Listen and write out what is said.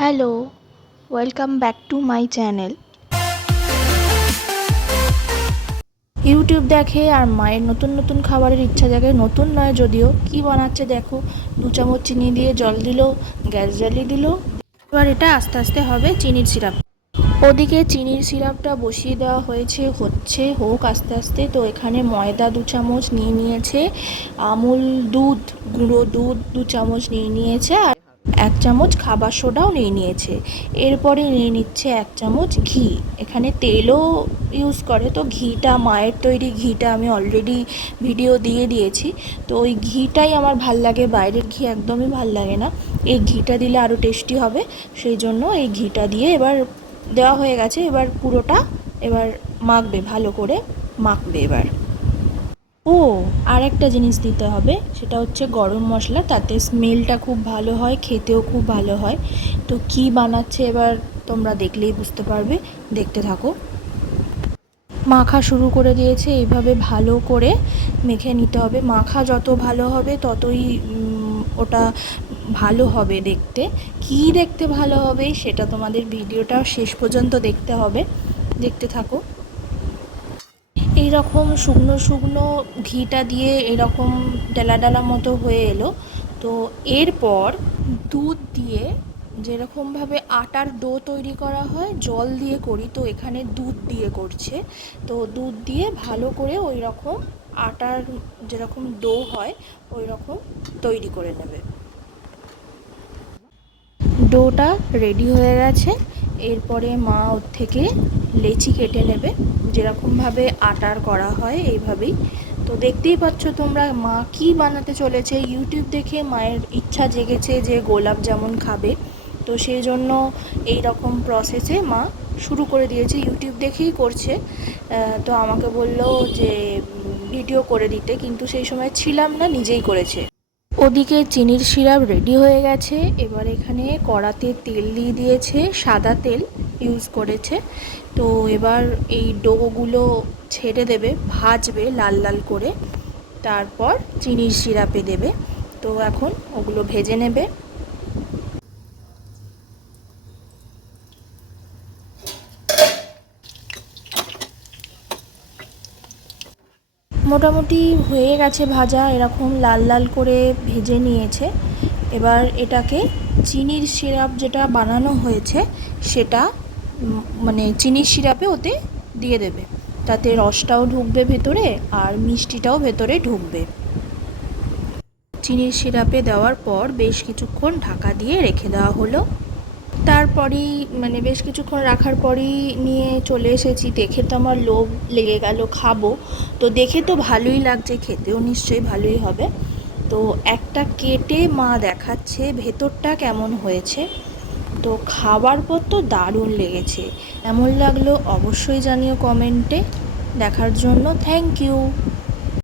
Hello, welcome back to my channel. YouTube দেখে আর মায়ের নতুন নতুন খাবারের ইচ্ছা জাগে। নতুন নয় যদিও, কি বানাচ্ছে দেখো। 2 চামচ চিনি দিয়ে জল দিল, গ্যাস জ্বালিয়ে দিল। এবার এটা আস্তে আস্তে হবে চিনির সিরাপ। ওদিকে চিনির সিরাপটা বসিয়ে দেওয়া হয়েছে, হোক আস্তে আস্তে। তো এখানে ময়দা 2 চামচ নিয়ে নিয়েছে, আমুল দুধ, গুঁড়ো দুধ 2 চামচ নিয়ে নিয়েছে, আর 1 চামচ খাবার সোডাও নিয়ে নিয়েছে। এরপরে নিয়ে নিচ্ছে 1 চামচ ঘি। এখানে তেলও ইউজ করে, তো ঘিটা মায়ের তৈরি ঘিটা আমি অলরেডি ভিডিও দিয়ে দিয়েছি। তো ওই ঘিটাই আমার ভাল লাগে, বাইরের ঘি একদমই ভাল লাগে না। এই ঘিটা দিলে আরও টেস্টি হবে, সেই জন্য এই ঘিটা দিয়ে এবার দেওয়া হয়ে গেছে। এবার পুরোটা এবার মাখবে, ভালো করে মাখবে এবার। ও, আর একটা জিনিস দিতে হবে, সেটা হচ্ছে গরম মশলা। তাতে স্মেলটা খুব ভালো হয়, খেতেও খুব ভালো হয়। তো কি বানাচ্ছে এবার তোমরা দেখলেই বুঝতে পারবে, দেখতে থাকো। মাখা শুরু করে দিয়েছে, এইভাবে ভালো করে মেখে নিতে হবে। মাখা যত ভালো হবে ততই ওটা ভালো হবে দেখতে। কি দেখতে ভালো হবে সেটা তোমাদের ভিডিওটা শেষ পর্যন্ত দেখতে হবে, দেখতে থাকো। এই রকম শুকনো শুকনো ঘিটা দিয়ে এরকম ডালা ডালা মতো হয়ে এলো। তো এরপর দুধ দিয়ে, যেরকমভাবে আটার ডো তৈরি করা হয় জল দিয়ে করি, তো এখানে দুধ দিয়ে করছে। তো দুধ দিয়ে ভালো করে ওই রকম আটার যেরকম ডো হয় ওই রকম তৈরি করে নেবে। ডোটা রেডি হয়ে গেছে। এরপরে মা ওর থেকে লেচি কেটে নেবে, যেরকমভাবে আটার করা হয় এইভাবেই। তো দেখতেই পাচ্ছ তোমরা মা কি বানাতে চলেছে। ইউটিউব দেখে মায়ের ইচ্ছা জেগেছে যে গোলাপ জামুন খাবে, তো সেই জন্য এই রকম প্রসেসে মা শুরু করে দিয়েছে, ইউটিউব দেখেই করছে। তো আমাকে বললো যে ভিডিও করে দিতে, কিন্তু সেই সময় ছিলাম না, নিজেই করেছে। ওদিকে চিনির সিরাপ রেডি হয়ে গেছে। এবার এখানে কড়াতে তেল দিয়ে দিয়েছে, সাদা তেল ইউজ করেছে। তো এবার এই ডোগুলো ছেড়ে দেবে, ভাজবে লাল লাল করে, তারপর চিনির সিরাপে দেবে। তো এখন ওগুলো ভেজে নেবে। মোটামুটি হয়ে গেছে ভাজা, এরকম লাল লাল করে ভেজে নিয়েছে। এবার এটাকে চিনির সিরাপ যেটা বানানো হয়েছে সেটা মানে চিনির সিরাপে ওতে দিয়ে দেবে, তাতে রসটাও ঢুকবে ভেতরে আর মিষ্টিটাও ভেতরে ঢুকবে। চিনির সিরাপে দেওয়ার পর বেশ কিছুক্ষণ ঢাকা দিয়ে রেখে দেওয়া হলো। তারপরেই মানে বেশ কিছুক্ষণ রাখার পরই নিয়ে চলে এসেছি। দেখে তো আমার লোভ লেগে গেল, খাবো। তো দেখে তো ভালোই লাগছে, খেতেও নিশ্চয়ই ভালোই হবে। তো একটা কেটে মা দেখাচ্ছে ভেতরটা কেমন হয়েছে। তো খাবার পর তো দারুণ লেগেছে। এমন লাগলো অবশ্যই জানিও কমেন্টে। দেখার জন্য থ্যাংক ইউ।